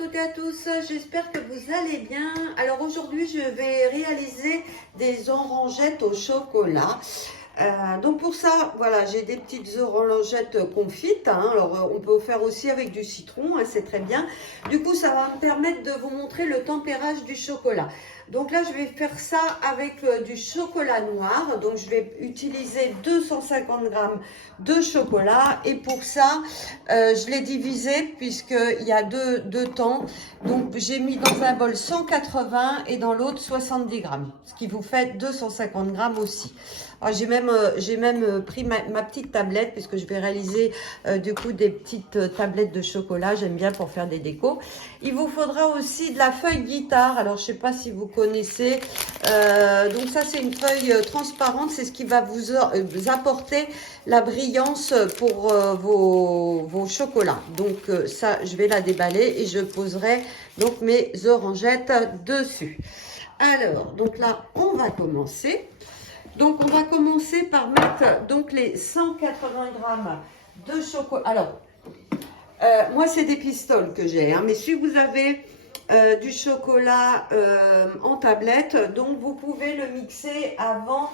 toutes et à tous, j'espère que vous allez bien. Alors aujourd'hui je vais réaliser des orangettes au chocolat. Donc pour ça, voilà, j'ai des petites orangettes confites, hein. Alors on peut faire aussi avec du citron, hein, c'est très bien. Du coup ça va me permettre de vous montrer le tempérage du chocolat. Donc là je vais faire ça avec du chocolat noir. Donc je vais utiliser 250 grammes de chocolat. Et pour ça, je l'ai divisé puisqu'il y a deux temps. Donc j'ai mis dans un bol 180 et dans l'autre 70 grammes. Ce qui vous fait 250 grammes aussi. J'ai même pris ma petite tablette puisque je vais réaliser du coup des petites tablettes de chocolat. J'aime bien pour faire des décos. Il vous faudra aussi de la feuille guitare. Alors je sais pas si vous connaissez. Donc ça c'est une feuille transparente. C'est ce qui va vous apporter la brillance pour vos chocolats. Donc ça je vais la déballer et je poserai donc mes orangettes dessus. Alors donc là on va commencer. Donc, on va commencer par mettre donc les 180 grammes de chocolat. Alors, moi, c'est des pistoles que j'ai, hein, mais si vous avez du chocolat en tablette, donc vous pouvez le mixer avant.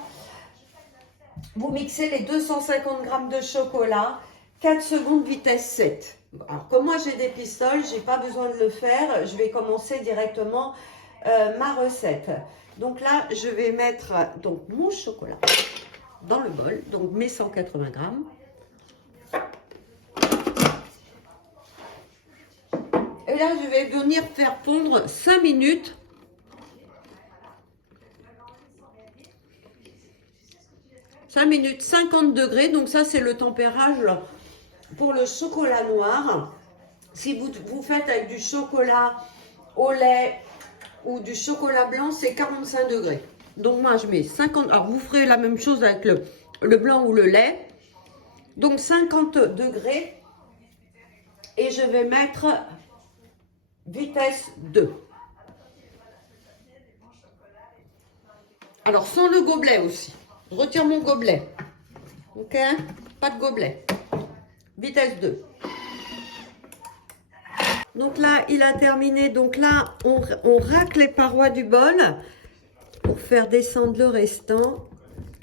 Vous mixez les 250 grammes de chocolat, 4 secondes vitesse 7. Alors, comme moi, j'ai des pistoles, je n'ai pas besoin de le faire. Je vais commencer directement ma recette. Donc là, je vais mettre donc mon chocolat dans le bol, donc mes 180 grammes. Et là, je vais venir faire fondre 5 minutes. « 5 minutes, 50 degrés. Donc ça, c'est le tempérage pour le chocolat noir. Si vous faites avec du chocolat au lait ou du chocolat blanc, c'est 45 degrés. Donc moi, je mets 50. Alors, vous ferez la même chose avec le blanc ou le lait. Donc 50 degrés. Et je vais mettre vitesse 2. Alors, sans le gobelet aussi. Je retire mon gobelet. Ok? Pas de gobelet. Vitesse 2. Donc là, il a terminé. Donc là, on racle les parois du bol pour faire descendre le restant,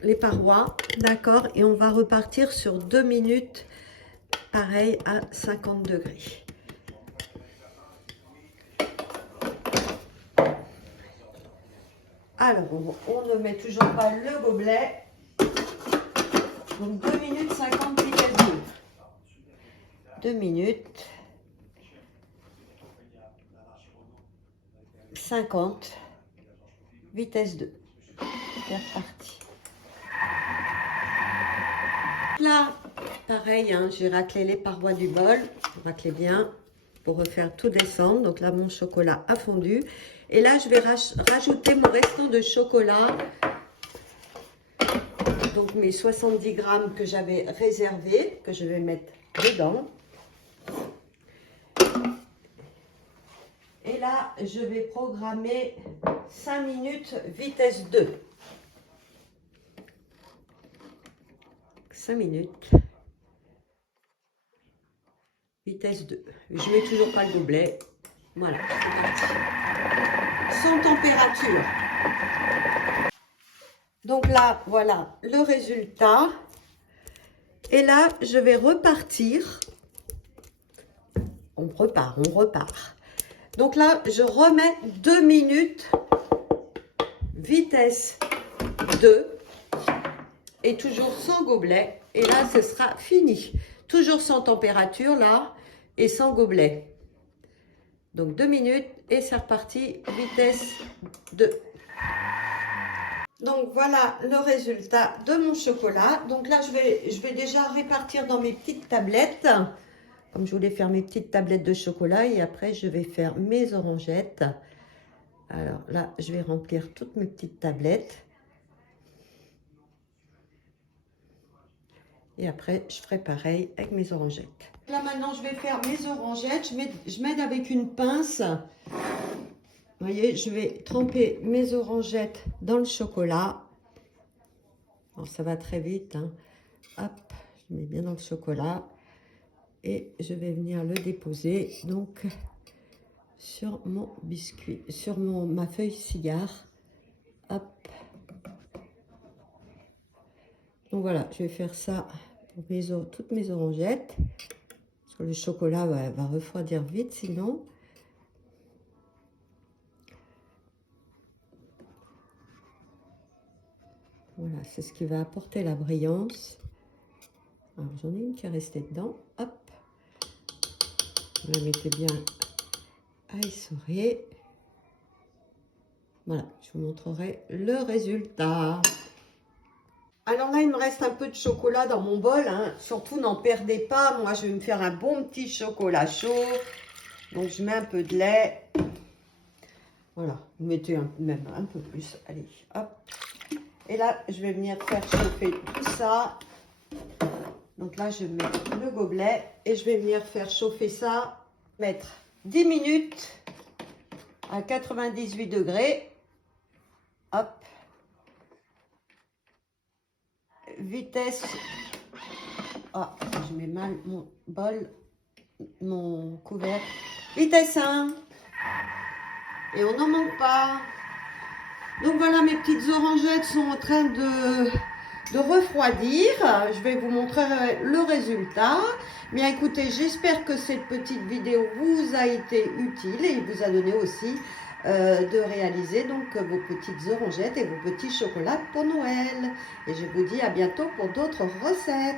les parois. D'accord? Et on va repartir sur 2 minutes, pareil, à 50 degrés. Alors, on ne met toujours pas le gobelet. Donc 2 minutes 50 vitesse 2. 2 minutes 50 vitesse 2. C'est reparti. Là, pareil, hein, j'ai raclé les parois du bol. Raclez bien pour refaire tout descendre. Donc là, mon chocolat a fondu. Et là, je vais rajouter mon restant de chocolat. Donc mes 70 grammes que j'avais réservés, que je vais mettre dedans. Et là, je vais programmer 5 minutes vitesse 2. 5 minutes vitesse 2. Je mets toujours pas le gobelet. Voilà, c'est parti. Sans température. Donc là, voilà le résultat. Et là, je vais repartir. On repart. Donc là, je remets 2 minutes, vitesse 2, et toujours sans gobelet. Et là, ce sera fini. Toujours sans température, là, et sans gobelet. Donc 2 minutes, et c'est reparti, vitesse 2. Donc voilà le résultat de mon chocolat. Donc là, je vais déjà répartir dans mes petites tablettes. Comme je voulais faire mes petites tablettes de chocolat. Et après, je vais faire mes orangettes. Alors là, je vais remplir toutes mes petites tablettes. Et après, je ferai pareil avec mes orangettes. Là, maintenant, je vais faire mes orangettes. Je m'aide avec une pince. Vous voyez, je vais tremper mes orangettes dans le chocolat. Alors, ça va très vite, hein. Hop, je mets bien dans le chocolat. Et je vais venir le déposer donc sur mon biscuit, sur ma feuille cigare. Hop. Donc voilà, je vais faire ça pour toutes mes orangettes. Parce que le chocolat va refroidir vite sinon. Voilà, c'est ce qui va apporter la brillance. Alors j'en ai une qui est restée dedans. Hop. Vous la mettez bien à essorer. Voilà, je vous montrerai le résultat. Alors là, il me reste un peu de chocolat dans mon bol, hein. Surtout, n'en perdez pas. Moi, je vais me faire un bon petit chocolat chaud. Donc, je mets un peu de lait. Voilà, vous mettez même un peu plus. Allez, hop. Et là, je vais venir faire chauffer tout ça. Donc là, je mets le gobelet et je vais venir faire chauffer ça. Mettre 10 minutes à 98 degrés. Hop. Vitesse. Ah, je mets mal mon bol, mon couvercle. Vitesse 1. Et on n'en manque pas. Donc voilà, mes petites orangettes sont en train de refroidir. Je vais vous montrer le résultat. Bien écoutez, j'espère que cette petite vidéo vous a été utile et vous a donné aussi de réaliser donc vos petites orangettes et vos petits chocolats pour Noël. Et je vous dis à bientôt pour d'autres recettes.